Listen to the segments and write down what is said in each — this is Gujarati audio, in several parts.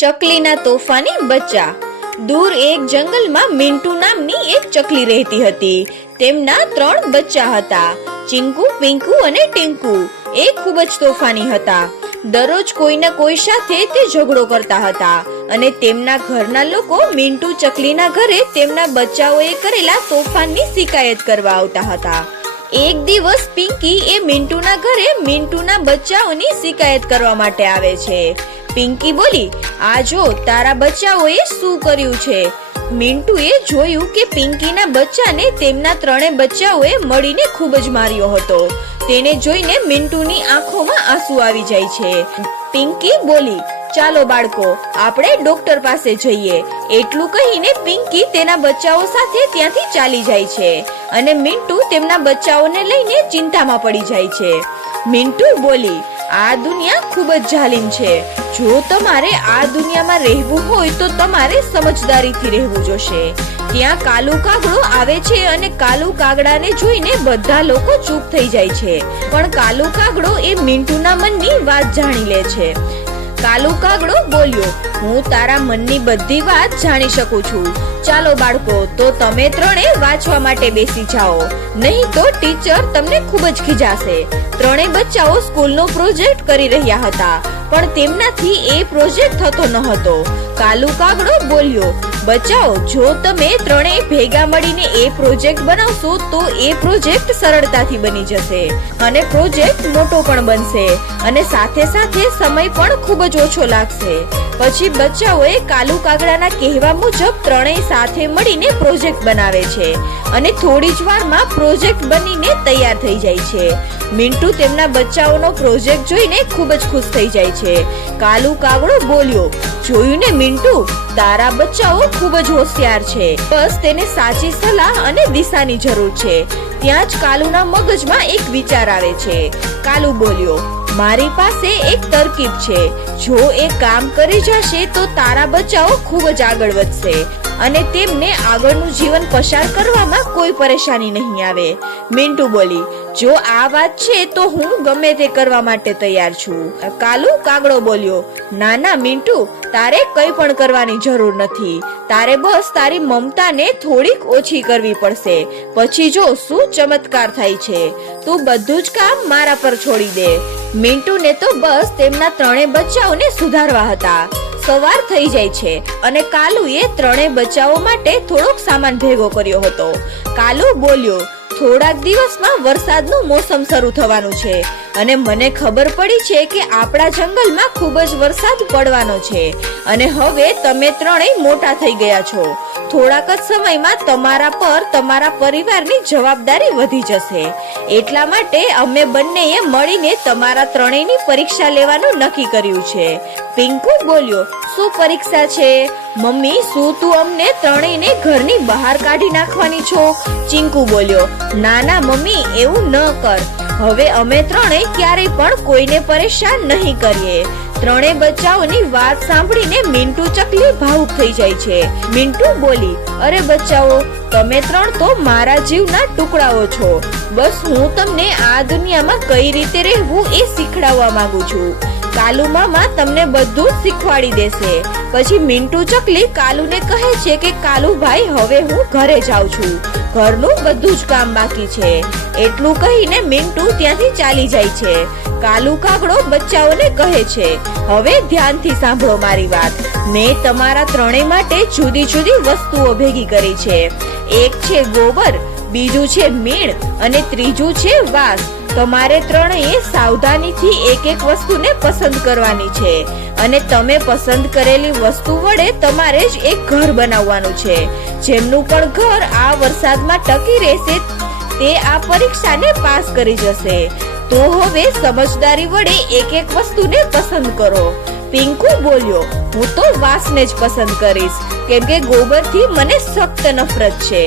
ચકલીના તોફાની બચ્ચા। દૂર એક જંગલમાં મિન્ટુ નામની એક ચકલી રહેતી હતી। તેમના 3 બચ્ચા હતા, ચિંકુ, પિંકુ અને ટિંકુ। એ ખૂબ જ તોફાની હતા। દરરોજ કોઈના કોઈ સાથે તે ઝઘડો કરતા હતા અને તેમના ઘરના લોકો મિન્ટુ ચકલીના ઘરે તેમના બચ્ચાઓએ કરેલા તોફાનની શિકાયત કરવા આવતા હતા। એક દિવસ પિંકી એ મિન્ટુના ઘરે મિન્ટુના બચ્ચાઓની શિકાયત કરવા માટે આવે છે। પિંકી બોલી, આ જો તારા બચ્ચાઓએ શું કર્યું છે। મિન્ટુએ જોયું કે પિંકીના બચ્ચાને તેમના 3 બચ્ચાઓએ મળીને ખૂબ જ માર્યો હતો। તેને જોઈને મિન્ટુની આંખોમાં આંસુ આવી જાય છે। પિંકી બોલી, ચાલો બાળકો, આપણે ડોક્ટર પાસે જઈએ। એટલું કહીને પિંકી તેના બચ્ચાઓ સાથે ત્યાંથી ચાલી જાય છે અને મિન્ટુ તેમના બચ્ચાઓને લઈને ચિંતામાં પડી જાય છે। મિન્ટુ બોલી, આ દુનિયા ખૂબ જ જાલિમ છે। જો તમારે આ દુનિયામાં રહેવું હોય તો તમારે સમજદારીથી રહેવું જોશે। ત્યાં કાલુ કાગડો આવે છે અને કાલુ કાગડાને જોઈને બધા લોકો ચૂપ થઈ જાય છે, પણ કાલુ કાગડો એ મિન્ટુના મનની વાત જાણી લે છે। કાલુ કાગડો બોલ્યો, હું તારા મનની બધી વાત જાણી શકું છું। ચાલો બાળકો, તો તમે 3 વાંચવા માટે બેસી જાઓ, નહીં તો ટીચર તમને ખૂબ જ ખીજાશે। 3 બચ્ચાઓ સ્કૂલનો પ્રોજેક્ટ કરી રહ્યા હતા, પણ તેમનાથી એ પ્રોજેક્ટ થતો ન હતો। કાલુ કાગડો બોલ્યો, બચ્ચાઓ, જો તમે 3 ભેગા મળીને એ પ્રોજેક્ટ બનાવશો તો એ પ્રોજેક્ટ સરળતાથી બની જશે અને પ્રોજેક્ટ મોટો પણ બનશે અને સાથે સાથે સમય પણ ખૂબ જ ઓછો લાગશે। પછી બચ્ચાઓએ કાલુ કાગડાના કહેવા મુજબ 3 સાથે મળીને પ્રોજેક્ટ બનાવે છે અને થોડી જ વારમાં પ્રોજેક્ટ બનીને તૈયાર થઈ જાય છે। મિન્ટુ તેમના બચ્ચાઓનો પ્રોજેક્ટ જોઈને ખૂબ જ ખુશ થઈ જાય છે। કાલુ કાગડો બોલ્યો, જોયું ને મિન્ટુ, તારા બચ્ચાઓ ખૂબ જ હોશિયાર છે, બસ તેને સાચી સલાહ અને દિશાની જરૂર છે। ત્યાં જ કાલુના મગજમાં એક વિચાર આવે છે। કાલુ બોલ્યો, મારી પાસે એક તરકીબ છે। જો એ કામ કરી જશે તો તારા બચ્ચાઓ ખૂબ જ આગળ વધશે અને તેમને આગળનું જીવન પસાર કરવામાં કોઈ પરેશાની નહીં આવે। મિન્ટુ બોલી, જો આ વાત છે તો હું ગમે તે કરવા માટે તૈયાર છું। કાલુ કાગડો બોલ્યો, ના ના મિન્ટુ, તારે કંઈ પણ કરવાની જરૂર નથી। તારે બસ તારી મમતાને થોડીક ઓછી કરવી પડશે, પછી જો શું ચમત્કાર થાય છે। તું બધું જ કામ મારા પર છોડી દે। મિન્ટુને તો બસ તેમના 3 બચ્ચાઓને સુધારવા હતા। સવાર થઈ જાય છે અને કાલુએ 3 બચ્ચાઓ માટે થોડોક સામાન ભેગો કર્યો હતો। કાલુ બોલ્યો, થોડાક દિવસમાં વરસાદનું મોસમ શરૂ થવાનું છે અને મને ખબર પડી છે કે આપણા જંગલમાં ખૂબ જ વરસાદ પડવાનો છે અને હવે તમે 3 મોટા થઈ ગયા છો। થોડાક જ સમયમાં તમારા પર તમારા પરિવારની જવાબદારી વધી જશે। એટલા માટે અમે બંનેએ મળીને તમારા 3ની પરીક્ષા લેવાનું નક્કી કર્યું છે। પિંકુ બોલ્યો, શું પરીક્ષા છે મમ્મી? શું તું અમને 3ને ઘરની બહાર કાઢી નાખવાની છો? ચિંકુ બોલ્યો, ના ના મમ્મી, એવું ન કર। હવે અમે 3 ક્યારેય પણ કોઈને પરેશાન નહીં કરીએ। 3 બચ્ચાઓની વાત સાંભળીને મિન્ટુ ચકલી ભાવુક થઈ જાય છે। મિન્ટુ બોલી, અરે બચ્ચાઓ, તમે 3 તો મારા જીવના ટુકડાઓ છો। બસ હું તમને આ દુનિયામાં કઈ રીતે રહેવું એ શીખડાવવા માંગુ છું। કાલુ મામા તમને બધું જ શીખવાડી દેશે। પછી મિન્ટુ ચકલી કાલુને કહે છે કે કાલુ ભાઈ, હવે હું ઘરે જાઉં છું, ઘરનું બધું જ કામ બાકી છે। એટલું કહીને મિન્ટુ ત્યાંથી ચાલી જાય છે। કાલુ કાગડો બચ્ચાઓને કહે છે, હવે ધ્યાનથી સાંભળો મારી વાત। મેં તમારા 3 માટે જુદી જુદી વસ્તુઓ ભેગી કરી છે। એક છે ગોબર, બીજું છે મીણ અને ત્રીજું છે વાંસ। તમારે 3એ સાવધાનીથી એક વસ્તુને પસંદ કરવાની છે અને તમે પસંદ કરેલી વસ્તુ વડે તમારે જ એક ઘર બનાવવાનું છે। જેમનું પણ ઘર આ વરસાદમાં ટકી રહેશે તે આ પરીક્ષાને પાસ કરી જશે। તો હવે સમજદારી વડે એક વસ્તુને પસંદ કરો। પિંકુ બોલ્યો, હું તો વાંસને જ પસંદ કરીશ, કેમ કે ગોબરથી મને સખ્ત નફરત છે।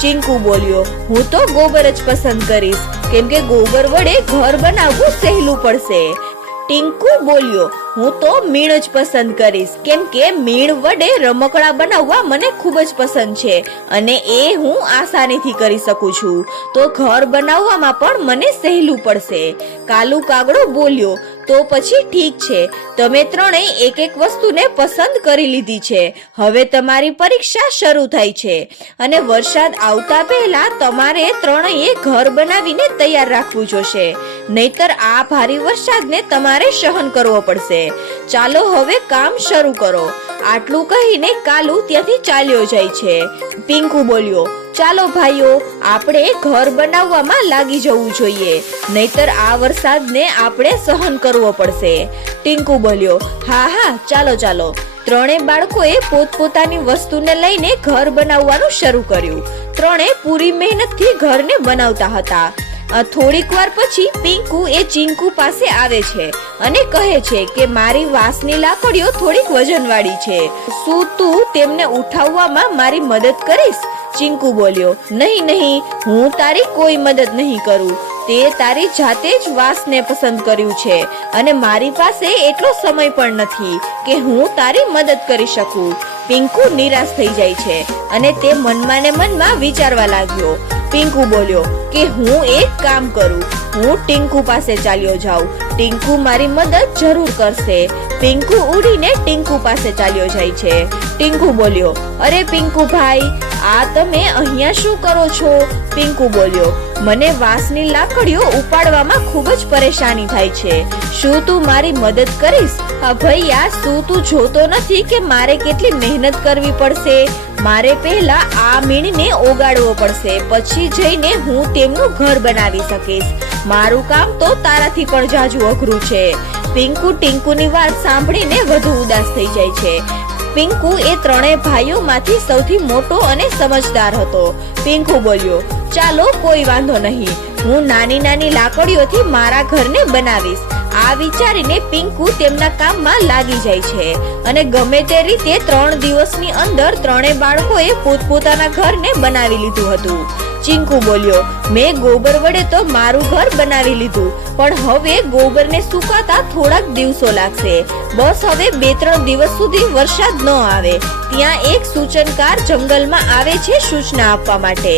ચિંકુ બોલ્યો, હું તો ગોબર જ પસંદ કરીશ, કેમ કે ગોબર વડે ઘર બનાવવું સહેલું પડશે। ટિંકુ બોલ્યો, હું તો મીણ જ પસંદ કરીશ, કેમ કે મીણ વડે રમકડા બનાવવા મને ખૂબ જ પસંદ છે અને એ હું આસાનીથી કરી શકું છું, તો ઘર બનાવવામાં પણ મને સહેલું પડશે। કાલુ કાગડો બોલ્યો, તો પછી ઠીક છે, તમે ત્રણેય એક એક વસ્તુને પસંદ કરી લીધી છે. હવે તમારી પરીક્ષા શરૂ થાય છે અને વરસાદ આવતા પહેલા તમારે ત્રણેય ઘર બનાવીને તૈયાર રાખવું જોશે, નહીતર આ ભારે વરસાદને તમારે સહન કરવો પડશે. ચાલો હવે કામ શરૂ કરો. આટલું કહીને કાલુ ત્યાંથી ચાલ્યો જાય છે. પિંકુ બોલ્યો, ચાલો ભાઈઓ, આપણે ઘર બનાવવામાં લાગી જવું જોઈએ, નહીતર આ વરસાદને આપણે સહન કરવો પડશે. ટીંકુ બોલ્યો, હા હા, ચાલો ચાલો. ત્રણેય બાળકોએ પોતપોતાની વસ્તુને લઈને ઘર બનાવવાનું શરૂ કર્યું. ત્રણેય પૂરી મહેનતથી ઘરને બનાવતા હતા. થોડીક વાર પછી પિંકુ એ ચીંકુ પાસે આવે છે અને કહે છે કે મારી વાંસની લાકડીઓ થોડીક વજનવાળી છે, શું તું તેમને ઉઠાવવામાં મારી મદદ કરીશ? ચીંકુ બોલ્યો, નહીં નહીં, હું તારી કોઈ મદદ નહીં કરું. તે તારી જાતે જ વાંસને પસંદ કર્યું છે અને મારી પાસે એટલો સમય પણ નથી કે હું તારી મદદ કરી શકું. પિંકુ નિરાશ થઈ જાય છે અને તે મનમાં ને મનમાં વિચારવા લાગ્યો. પિંકુ બોલ્યો કે હું એક કામ કરું, હું ટીંકુ પાસે ચાલ્યો જાઉં, ટીંકુ મારી મદદ જરૂર કરશે. પિંકુ ઉડીને ટીંકુ પાસે ચાલ્યો જાય છે. ટીંકુ બોલ્યો, અરે પિંકુ ભાઈ, આ તમે અહીંયા શું કરો છો? પિંકુ બોલ્યો, મને વાંસની લાકડીઓ ઉપાડવામાં ખૂબ જ પરેશાની થાય છે, શું તું મારી મદદ કરીશ? ભૈયા, શું તું જોતો નથી કે મારે કેટલી મહેનત કરવી પડશે? મારે પહેલા આ મીણને ઓગાળવો પડશે, પછી જઈને હું તેમનું ઘર બનાવી શકીશ. મારું કામ તો તારાથી પણ જાજુ અઘરું છે. પિંકુ ટીંકુની વાત સાંભળીને વધુ ઉદાસ થઈ જાય છે. પિંકુ એ ત્રણેય ભાઈઓમાંથી સૌથી મોટો અને સમજદાર હતો. પિંકુ બોલ્યો, ચાલો કોઈ વાંધો નહીં, હું નાની નાની લાકડીઓથી મારા ઘરને બનાવીશ. આ વિચારીને પિંકુ તેમના કામમાં લાગી જાય છે અને ગમે તે રીતે 3 દિવસની અંદર ત્રણેય બાળકોએ પોતપોતાના ઘરને બનાવી લીધું હતું. ચીંકુ બોલ્યો, મેં ગોબર વડે તો મારું ઘર બનાવી લીધું, પણ હવે ગોબરને સુકાતા થોડાક દિવસો લાગશે. બસ હવે 2-3 દિવસ સુધી વરસાદ ન આવે. ત્યાં એક સૂચનકાર જંગલમાં આવે છે સૂચના આપવા માટે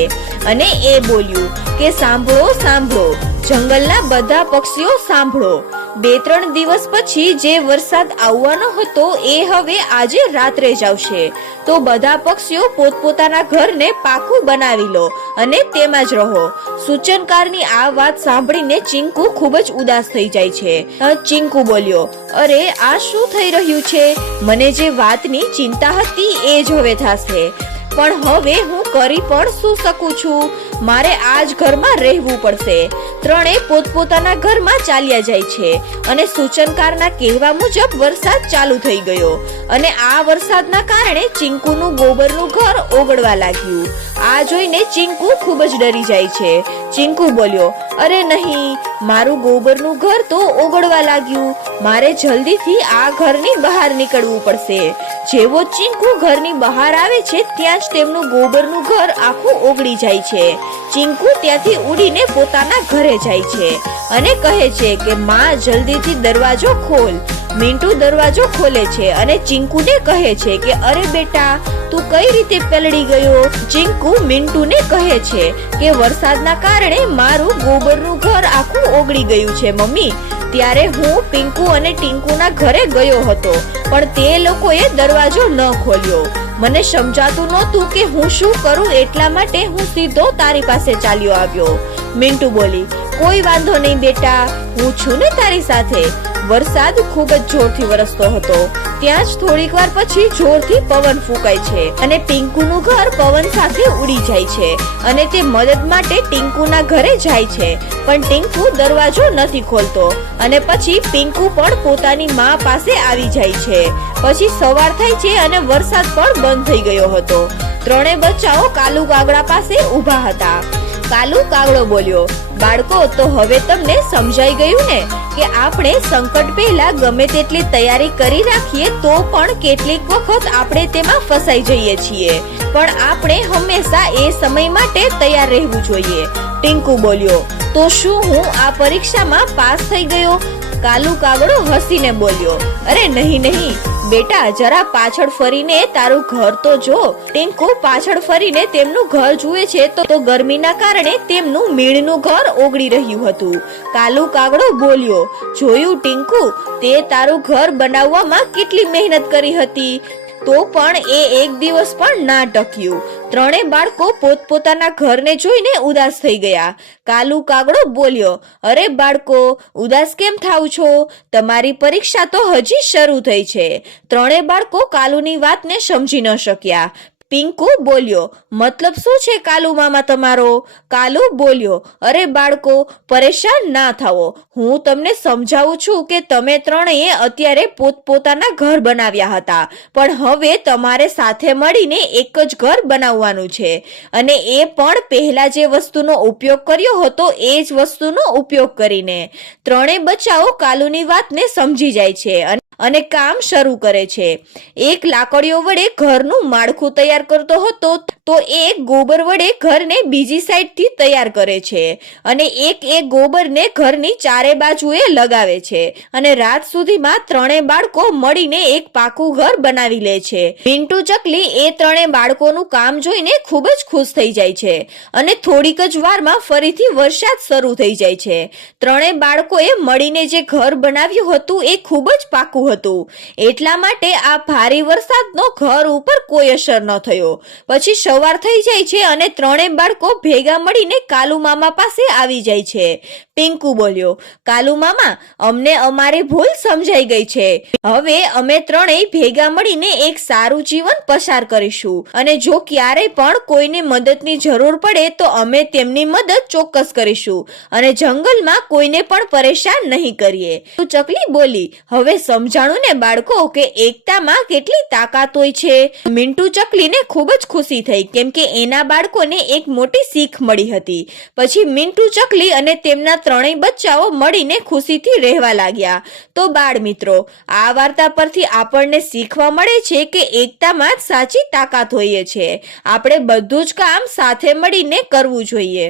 અને એ બોલ્યું કે સાંભળો સાંભળો, જંગલના બધા પક્ષીઓ સાંભળો. 2-3 દિવસ પછી જે વરસાદ આવવાનો હતો એ હવે આજે રાત્રે જ આવશે, તો બધા પક્ષીઓ પોતપોતાના ઘરને પાકું બનાવી લો અને તેમાં જ રહો. સૂચનકારની આ વાત સાંભળીને ચીંકુ ખૂબ જ ઉદાસ થઈ જાય છે. ચીંકુ બોલ્યો, અરે આ શું થઈ રહ્યું છે? મને જે વાતની ચિંતા હતી એ જ હવે થશે, પણ હવે હું કરી પણ શું શકું છું? મારે આ જ ઘરમાં રહેવું પડશે. ત્રણેય પોતપોતાના ઘરમાં ચાલ્યા જાય છે અને સૂચનકારના કહેવા મુજબ વરસાદ ચાલુ થઈ ગયો અને આ વરસાદના કારણે ચીંકુનું ગોબરનું ઘર ઓગળવા લાગ્યું. આ જોઈને ચીંકુ ખૂબ જ ડરી જાય છે. ચીંકુ બોલ્યો, અરે નહીં, મારું ગોબરનું ઘર તો ઓગળવા લાગ્યું, મારે જલ્દીથી આ ઘરની બહાર નીકળવું પડશે. જેવો ચીંકુ ઘરની બહાર આવે છે ત્યાં જ તેમનું ગોબરનું ઘર આખું ઓગળી જાય છે. ચીંકુ ત્યાંથી ઉડીને પોતાના ઘરે જાય છે અને કહે છે કે માં, જલ્દીથી દરવાજો ખોલ. મિન્ટુ દરવાજો ખોલે છે અને ચીંકુને કહે છે કે અરે બેટા, તું કઈ રીતે પલળી ગયો? ચીંકુ મિન્ટુને કહે છે કે વરસાદના કારણે મારું ગોબરનું ઘર આખું ઓગળી ગયું છે મમ્મી. ત્યારે હું પિંકુ અને ટીંકુના ઘરે ગયો હતો, પણ તે લોકોએ દરવાજો ન ખોલ્યો. મને સમજાતું નહોતું કે હું શું કરું, એટલા માટે હું સીધો તારી પાસે ચાલ્યો આવ્યો. મિન્ટુ બોલી, કોઈ વાંધો નહીં બેટા, હું છું ને તારી સાથે. વરસાદ ખૂબ જ જોરથી વરસતો હતો. ત્યાં જ થોડીક વાર પછી જોરથી પવન ફૂંકાય છે અને પિંકુનું ઘર પવન સાથે ઉડી જાય છે અને તે મદદ માટે ટીંકુના ઘરે જાય છે, પણ ટીંકુ દરવાજો નથી ખોલતો અને પછી પિંકુ પણ પોતાની માં પાસે આવી જાય છે. પછી સવાર થાય છે અને વરસાદ પણ બંધ થઈ ગયો હતો. ત્રણેય બચ્ચાઓ કાલુ કાગડા પાસે ઊભા હતા. કાલુ કાગડો બોલ્યો, બાળકો, તો હવે તમને સમજાઈ ગયું ને કે આપણે સંકટ પહેલા ગમે તેટલી તૈયારી કરી રાખીએ તો પણ કેટલીક વખત આપણે તેમાં ફસાઈ જઈએ છીએ, પણ આપણે હંમેશા એ સમય માટે તૈયાર રહેવું જોઈએ. ટીંકુ બોલ્યો, તો શું હું આ પરીક્ષામાં પાસ થઈ ગયો? કાલુ કાગડો હસીને બોલ્યો, અરે નહીં નહીં, બેટા જરા પાછળ ફરીને તારું ઘર તો જો. ટીંકુ પાછળ ફરીને તેમનું ઘર જુએ છે તો ગરમીના કારણે તેમનું મીણનું ઘર ઓગળી રહ્યું હતું. કાલુ કાગડો બોલ્યો, જોયું ટીંકુ, તે તારું ઘર બનાવવામાં કેટલી મહેનત કરી હતી, તો પણ એ એક દિવસ પણ ના ટક્યું. ત્રણેય બાળકો પોતપોતાના ઘરને જોઈને ઉદાસ થઈ ગયા. કાલુ કાગડો બોલ્યો, અરે બાળકો, ઉદાસ કેમ થાવ છો? તમારી પરીક્ષા તો હજી શરૂ થઈ છે. ત્રણેય બાળકો કાલુની વાતને સમજી ન શક્યા. પિંકુ બોલ્યો, મતલબ શું છે કાલુ મામા તમારો? કાલુ બોલ્યો, અરે બાળકો, પરેશાન ના થાઓ. હું તમને સમજાવું છું કે તમે ત્રણેય અત્યારે પોતપોતાના ઘર બનાવ્યા હતા, પણ હવે તમારે સાથે મળીને એક જ ઘર બનાવવાનું છે, અને એ પણ પહેલા જે વસ્તુનો ઉપયોગ કર્યો હતો એ જ વસ્તુનો ઉપયોગ કરીને. ત્રણેય બચ્ચાઓ કાલુની વાતને સમજી જાય છે અને કામ શરૂ કરે છે. એક લાકડીઓ વડે ઘરનું માળખું તૈયાર કરતો હતો તો એક ગોબર વડે ઘરને બીજી સાઈડથી તૈયાર કરે છે, અને એક ગોબરને ઘરની ચારે બાજુએ લગાવે છે, અને રાત સુધીમાં ત્રણેય બાળકો મળીને એક પાકું ઘર બનાવી લે છે. મીંટુ ચકલી એ ત્રણેય બાળકોનું કામ જોઈને ખૂબ જ ખુશ થઈ જાય છે, અને થોડીક જ વારમાં ફરીથી વરસાદ શરૂ થઈ જાય છે. ત્રણેય બાળકોએ મળીને જે ઘર બનાવ્યું હતું એ ખૂબ જ પાકું હતું, એટલા માટે આ ભારે વરસાદનો ઘર ઉપર કોઈ અસર ન થયો. પછી સવાર થઈ જાય છે અને ત્રણેય બાળકો ભેગા મળીને કાલુ મામા પાસે આવી જાય છે. પિંકુ બોલ્યો, કાલુ મામા, અમને અમારી ભૂલ સમજાઈ ગઈ છે. હવે અમે ત્રણેય ભેગા મળીને એક સારું જીવન પસાર કરીશું, અને જો ક્યારેય પણ કોઈને મદદની જરૂર પડે તો અમે તેમની મદદ ચોક્કસ કરીશું, અને જંગલમાં કોઈને પણ પરેશાન નહીં કરીએ. ચકલી બોલી, હવે સમજાણું ને બાળકો કે એકતામાં કેટલી તાકાત હોય છે. મીંટુ ચકલીને ખૂબ જ ખુશી થઈ, કેમ કે એના બાળકોને એક મોટી શીખ મળી હતી. પછી મીંટુ ચકલી અને તેમના ત્રણેય બચ્ચાઓ મળીને ખુશીથી રહેવા લાગ્યા. તો બાળ મિત્રો, આ વાર્તા પરથી આપણને શીખવા મળે છે કે એકતામાં જ સાચી તાકાત હોય છે. આપણે બધું જ કામ સાથે મળીને કરવું જોઈએ.